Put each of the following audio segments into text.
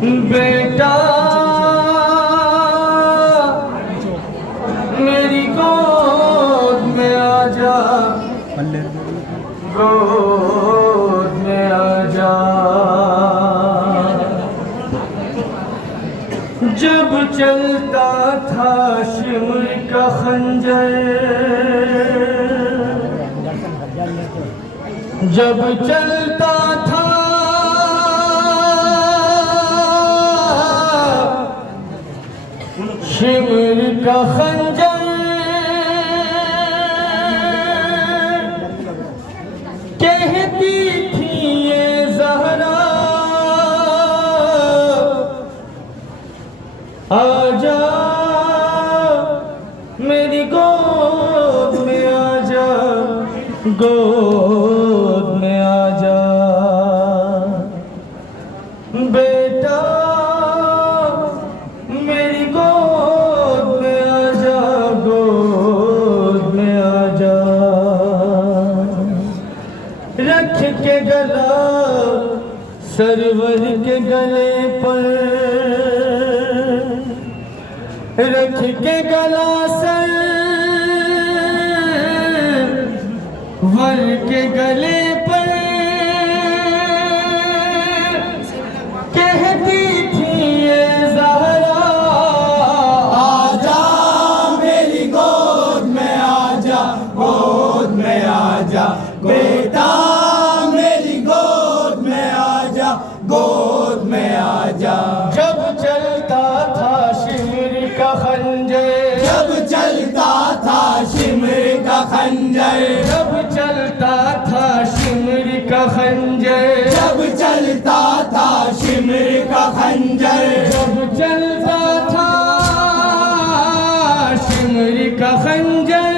बेटा मेरी गोद में आजा, गोद में आजा। जब चलता था शिमर का खंजर, जब चलता था शिमर का खंजर, कहती थी ये ज़हरा आजा मेरी गोद में आजा, गोद में आजा। बेटा मेरी गोद में आजा, गोद में आजा। रख के गला सरवर के गले पर, रख के गला सरवर के गले पर, कहती थी ये ज़हरा आजा मेरी गोद में आजा, गोद में आजा। बेटा मेरी गोद में आजा, गोद में आजा। जब चलता था शिमर का खंजर, जब चलता था शिमर का खंजर, जब चलता था शिमर का खंजर, जब चलता था शिमर का खंजर, जब चलता था शिमर का खंजर,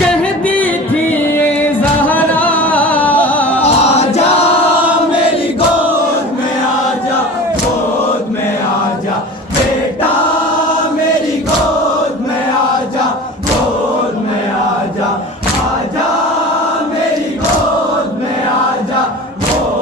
कहती थी ये ज़हरा आजा मेरी गोद में आजा, गोद में आजा। बेटा मेरी गोद में आजा, गोद में आजा। आजा मेरी गोद में आजा, गोद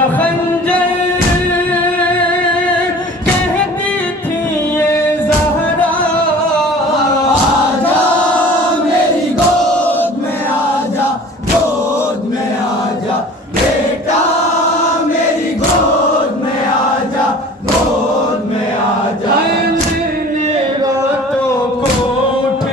का खंजर कहती थी ये ज़हरा, आजा मेरी गोद में आजा, गोद में आजा बेटा, मेरी गोद में आजा, गोद में आजा। मैंने रातों को उठ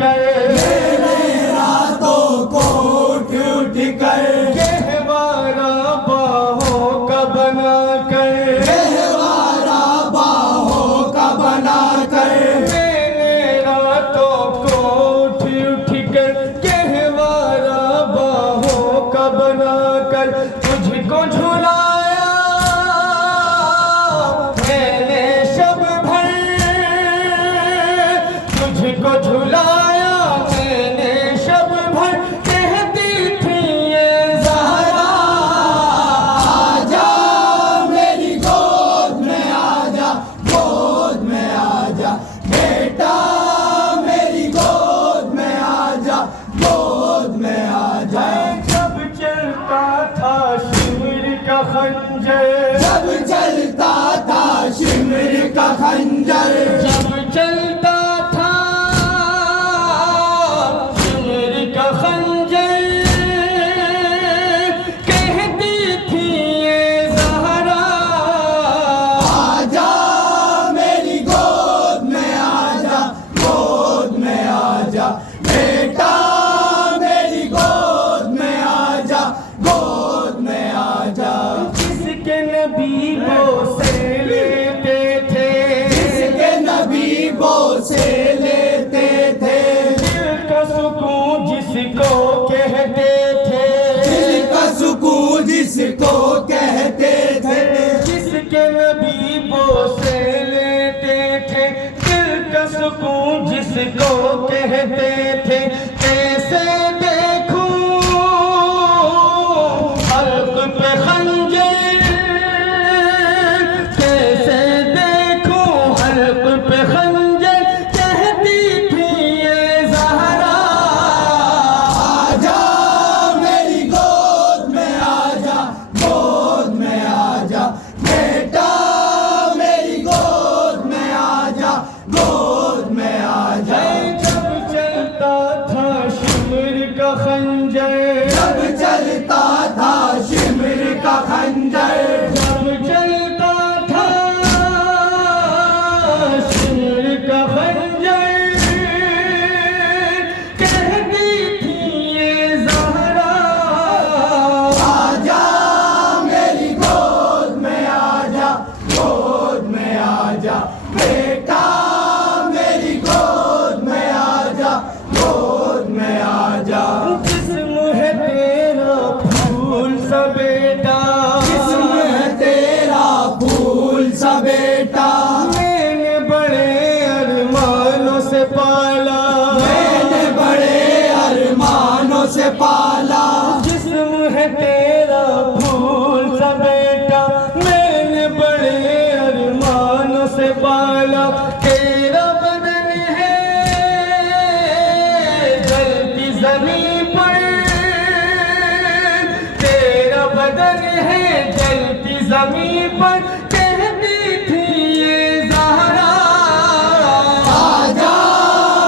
कर, मैंने रातों को उठ कर, गहवारा बाहों का बना कर, गहवारा बाहों का बना कर, मैंने रातों को उठ कर गहवारा बाहों का बना कर तुझको झुलाया मैंने शब भर, तुझको झुलाया मैंने शब भर, कहती थी ये ज़हरा, आजा मेरी गोद में आजा, गोद में आजा बेटा, मेरी गोद में आजा, गोद में आजा। जब चलता था शिमर का खंजर, जब चलता था शिमर का खंजर, जब चलता था शिमर का खंजर, कहती थी ये ज़हरा, आजा मेरी गोद में आजा, गोद में आजा बेटा, मेरी गोद में आजा, गोद में आजा। जिसके नबी वो से लेते थे, जिसके नबी वो से लेते थे, दिल का सुकून जिसको कहते थे, दिल का सुकून जिसको कहते थे, जिसके नबी वो से लेते थे, दिल का सुकून जिसको कहते थे, कैसे देखूं हल्क पे खंजर, कैसे देखूं हल्क पे खंजर, कहती थी ये ज़हरा, आजा मेरी गोद में आजा, गोद में आजा बेटा, मेरी गोद में आजा, गोद में आजा। जब चलता था शिमर का खंजर, जब चलता था शिमर का खंजर, जब चलता था शिमर का खंजर, कहती थी ये ज़हरा, आजा मेरी गोद में आजा, गोद में आजा बेटा, मेरी गोद में आजा, गोद में आजा। जिस्म है तेरा फूल सा बेटा, जिस्म है तेरा फूल सा बेटा, मैंने बड़े अरमानों से पाला, मैंने बड़े अरमानों से पाला, जिस्म है तेरा फूल सा बेटा, मैंने बड़े अरमानों से पाला, तेरा बदन है जलती ज़मीं पर, तेरा बदन है जलती ज़मीं पर, कहती थी ये ज़हरा, आजा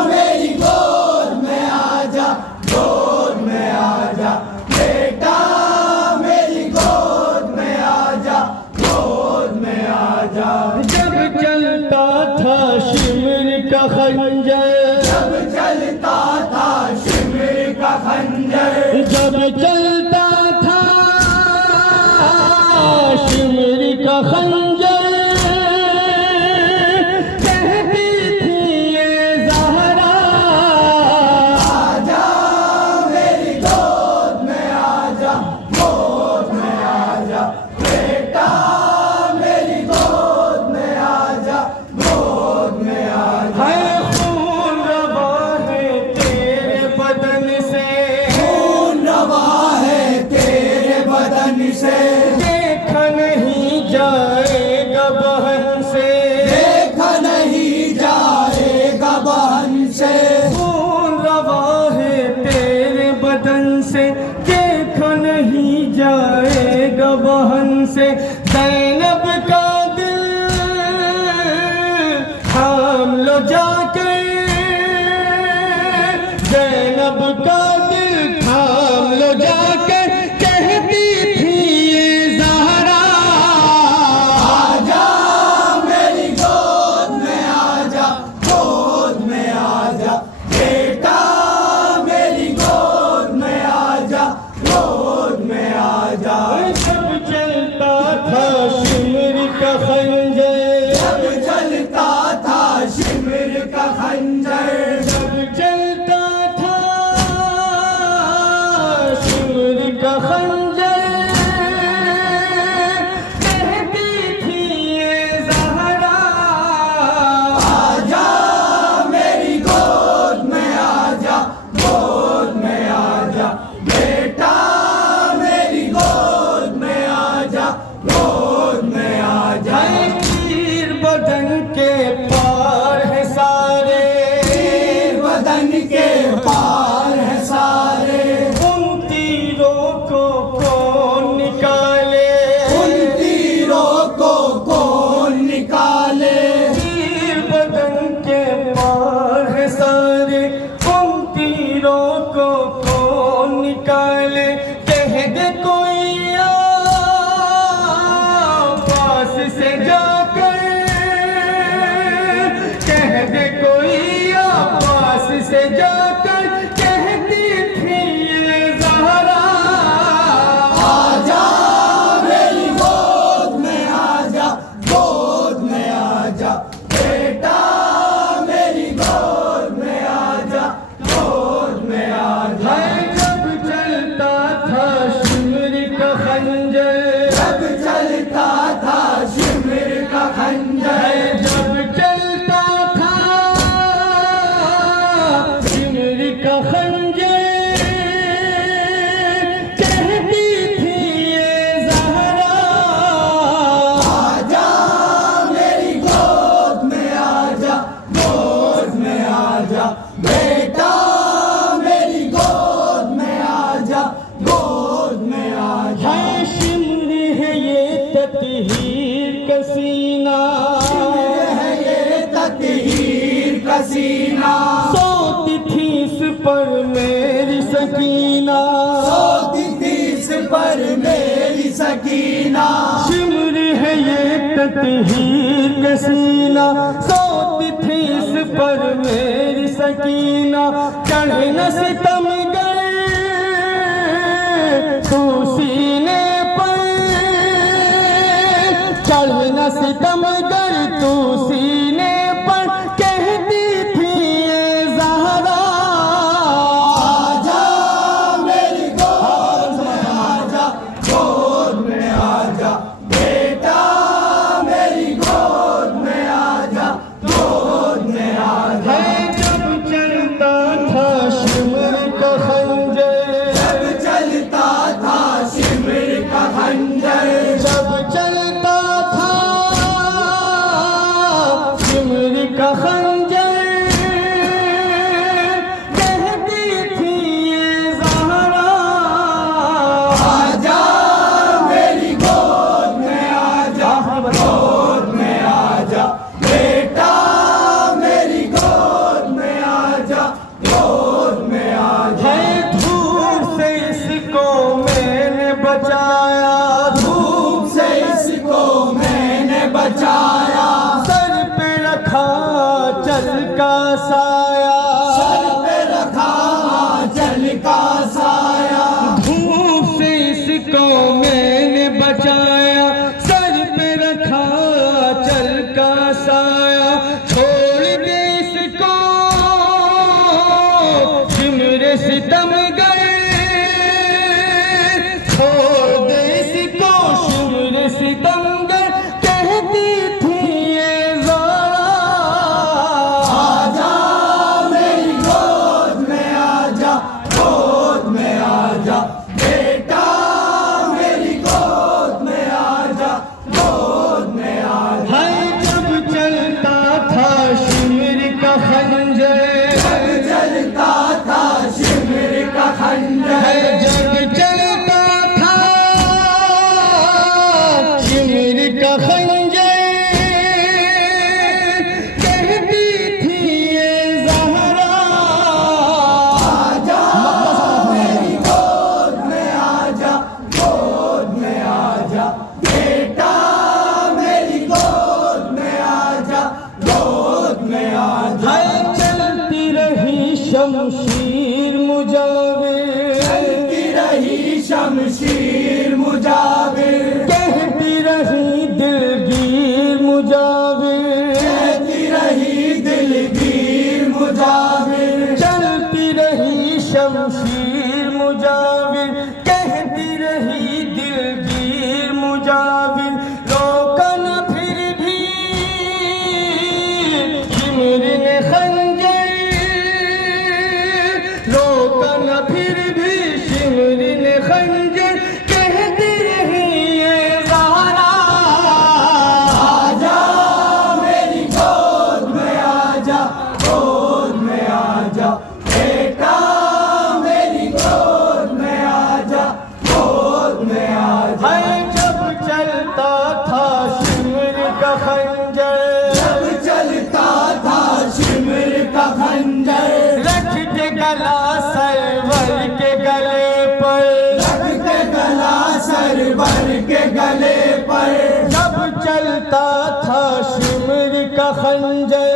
मेरी गोद में आजा, गोद में आजा बेटा, मेरी गोद में आजा, गोद में आजा। जब चलता था शिमर का खंजर, जब चलता था शिमर का खंजर, जब चलता था शिमर का खंजर, कहती थी ये ज़हरा, आजा मेरी गोद में आजा, गोद में आजा बेटा, मेरी गोद में आजा, गोद में आजा। है खून रवा है तेरे बदन से, खून रवा है तेरे बदन से, देखा नहीं जाएगा बहन से, देखा नहीं जाएगा बहन से, खून रवा है तेरे बदन से, देखा नहीं जाएगा बहन से ज़ैनब का दिल थाम लो जाके, ज़ैनब का दिल थाम लो जाके, कहती थी ये ज़हरा आजा मेरी गोद में आजा, गोद में आजा बेटा, मेरी गोद में आजा, गोद में आजा। जब चलता था शिमर का खंजर, जब चलता था शिमर का खंजर, जब चलता था शिमर का खंजर, कहती थी ये ज़हरा आजा मेरी गोद में आजा, गोद में आजा बेटा, मेरी गोद में आजा, गोद में आजा। तीर बदन के पार है सारे, तीर बदन के पार है सारे, उन तीरों को कौन निकाले, उन तीरों को कौन निकाले। तीर बदन के पार है सारे, उन तीरों को कौन निकाले। कह दे कोई आ पास से जाकर, कह दे कोई आ पास से जाकर, कहती थी ये ज़हरा आजा मेरी गोद में आजा, गोद में आजा बेटा, मेरी गोद में आजा, गोद में आजा। है जब चलता था शिमर का खंजर, जब चलता था शिमर का खंजर, है जब चलता था शिमर का खंजर, कहती थी ये ज़हरा आजा मेरी गोद में आजा, गोद में आजा बेटा, मेरी गोद में आजा, गोद में आजा। है शिमर है ये तत्हीर का सीना, है ये तत्हीर का सीना, सोती थी इस पर मेरी सकीना, सोती थी इस पर मेरी सकीना। शिमर है ये तत्हीर का सीना, सोती थी इस पर मेरी सकीना। चढ़े न सितम गए तू सीने पर, चढ़े न सितम गए तू सीने पर, कहती थी ये ज़हरा आजा मेरी गोद में आजा, गोद में आजा बेटा, मेरी गोद में आजा, गोद में आजा। है जब चलता था शिमर का खंजर, जब चलता था शिमर का खंजर, जब चलता था शिमर का खंजर, कहती थी ये ज़हरा आजा मेरी गोद में आजा, गोद में आजा बेटा, मेरी गोद में आजा, गोद में आजा। है धूप से इसको मैंने बचाया, धूप से इसको मैंने बचाया, सर पे रखा चल का साया, सर पे रखा आंचल का साया। धूप से इसको मैंने बचाया, सर पे रखा चल का साया। छोड़ दे इसको शिमर सितम गए, छोड़ दे इसको शिमर सितम गए, कहती थी ये ज़हरा आजा मेरी गोद में आजा, गोद में आजा बेटा, मेरी गोद में आजा, गोद में आजा। है जब चलता था शिमर का खंजर, जब चलता था शिमर का खंजर, है जब चलता था बेटा मेरी गोद में आजा, गोद में आजा। हाय चलती रही शमशीर मुजाविर, चलती रही शमशीर मुजाविर, कहती रही दिलगीर मुजाविर, कहती रही दिलगीर मुजाविर। चलती रही शमशीर मुजाविर, कहती रही दिलगीर मुजाविर। रोका न फिर भी शिमर ने खंजर, रोका न फिर भी शिमर ने खंजर, कहती रही ये ज़हरा आजा मेरी गोद में आजा, गोद में आजा। बेटा मेरी गोद में आजा, गोद में आजा। है जब चलता था शिमर का खंजर, जब चलता था शिमर का खंजर, रख के गला सरवर के गले पर, रख के गला सरवर के गले पर। जब चलता था शिमर का खंजर,